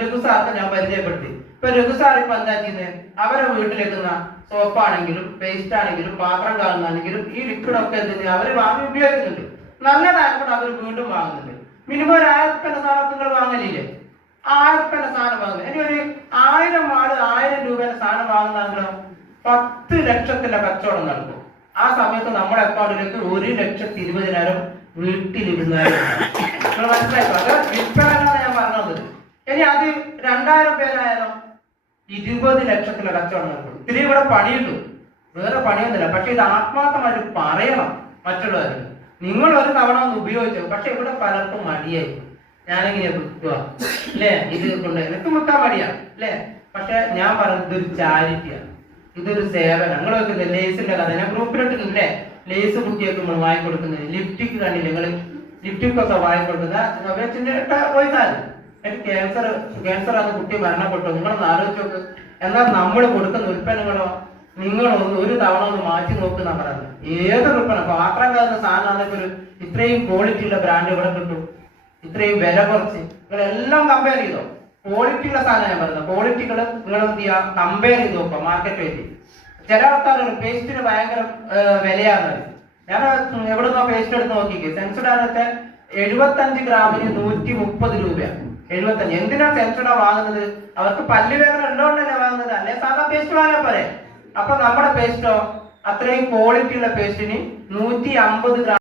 രഘു സാറിന് ഞാൻ പരിചയപ്പെടുത്തി. ഇപ്പൊ രഘു സാർ ഇപ്പൊ എന്താ ചെയ്യുന്നത്? അവരെ വീട്ടിലെത്തുന്ന സോപ്പാണെങ്കിലും പേസ്റ്റ് ആണെങ്കിലും പാത്രം കാണുന്നാണെങ്കിലും ഈ ലിക്വിഡ് ഒക്കെ അവര് വാങ്ങി ഉപയോഗിക്കുന്നുണ്ട്. നല്ലതായപ്പോൾ അവർ വീണ്ടും വാങ്ങുന്നുണ്ട്. മിനിമം ഒരു 1000 രൂപ സാധനം നിങ്ങൾ വാങ്ങലില്ലേ? 1000 രൂപ സാധനം വാങ്ങുന്നത്. ഇനി ഒരു 1000 ആള് 1000 രൂപയുടെ സാധനം വാങ്ങുന്നാണെങ്കിലോ 10 ലക്ഷത്തിന്റെ കച്ചവടം നടക്കും. ആ സമയത്ത് നമ്മുടെ അക്കൗണ്ടിലേക്ക് 1,20,000 വീട്ടിലിരുന്നാലും നിങ്ങൾ മനസ്സിലാക്കുക. അത് വിൽപ്പനയാണ് ഞാൻ പറഞ്ഞത്. ഇനി അത് 2000 പേരായാലോ 20 ലക്ഷത്തിലെ കച്ചവടം നടക്കും. ഇത്തിരി ഇവിടെ പണിയിട്ടു, വേറെ പണിയൊന്നുമില്ല. പക്ഷെ ഇത് ആത്മാർത്ഥമായിട്ട് പറയണം മറ്റുള്ളവർ. നിങ്ങൾ ഒരു തവണ ഒന്ന് ഉപയോഗിച്ചു. പക്ഷെ ഇവിടെ പലർക്കും മടിയായി. ഞാനെങ്ങനെയാ വിൽക്കുക അല്ലേ? ഇത് കൊണ്ട് എനിക്ക് വിൽക്കാൻ മടിയാ അല്ലേ? പക്ഷെ ഞാൻ പറഞ്ഞത് ഇതൊരു ചാരിറ്റിയാണ്, ഇതൊരു സേവനം. നിങ്ങളൊക്കെ ലേസിന്റെ കഥ ഞാൻ ഗ്രൂപ്പിലിട്ടില്ലേ? ലേസ് കുട്ടിയൊക്കെ നമ്മൾ വാങ്ങിക്കൊടുക്കുന്നത്. ലിപ്റ്റിക് കണ്ടില്ലേ നിങ്ങൾ? ലിപ്റ്റിക് ഒക്കെ വാങ്ങിക്കൊടുക്കുന്ന പോയിട്ടാണ് എനിക്ക് ക്യാൻസർ ആണ് കുട്ടി മരണപ്പെട്ടു. നിങ്ങളൊന്ന് ആലോചിച്ച് നോക്ക്. എന്നാൽ നമ്മൾ കൊടുക്കുന്ന ഉൽപ്പന്നങ്ങളോ നിങ്ങളൊന്ന് ഒരു തവണ ഒന്ന് മാറ്റി നോക്കുന്ന പറയുന്നത്. ഏത് ഉൽപ്പന്നം പാത്രം കയറുന്ന സാധനമാണെങ്കിൽ ഒരു ഇത്രയും ക്വാളിറ്റി ഉള്ള ബ്രാൻഡ് ഇവിടെ കിട്ടും, ഇത്രയും വില കുറച്ച്. നിങ്ങളെല്ലാം കമ്പയർ ചെയ്തോ. ക്വാളിറ്റി ഉള്ള സാധനം ഞാൻ പറയുന്നത്. ക്വാളിറ്റികൾ നിങ്ങൾ എന്ത് ചെയ്യുക? കമ്പയർ ചെയ്ത് നോക്കുക മാർക്കറ്റ് വെച്ച്. ചില ആൾക്കാരുണ്ട് പേസ്റ്റിന് ഭയങ്കര വിലയാണ്. ഞാൻ എവിടുന്നോ പേസ്റ്റ് എടുത്ത് നോക്കിക്കേ. സെൻസഡാനൊക്കെ 75 ഗ്രാമിന് 130 രൂപയാണ്. 75. എന്തിനാണ് സെൻസഡാ വാങ്ങുന്നത്? അവർക്ക് പല്ലുവേദന ഉള്ളതുകൊണ്ടല്ലേ വാങ്ങുന്നത്, അല്ലെ സാധാ പേസ്റ്റ് വാങ്ങിയാൽ പോരെ. അപ്പൊ നമ്മുടെ പേസ്റ്റോ അത്രയും ക്വാളിറ്റി ഉള്ള പേസ്റ്റിന് 150 ഗ്രാം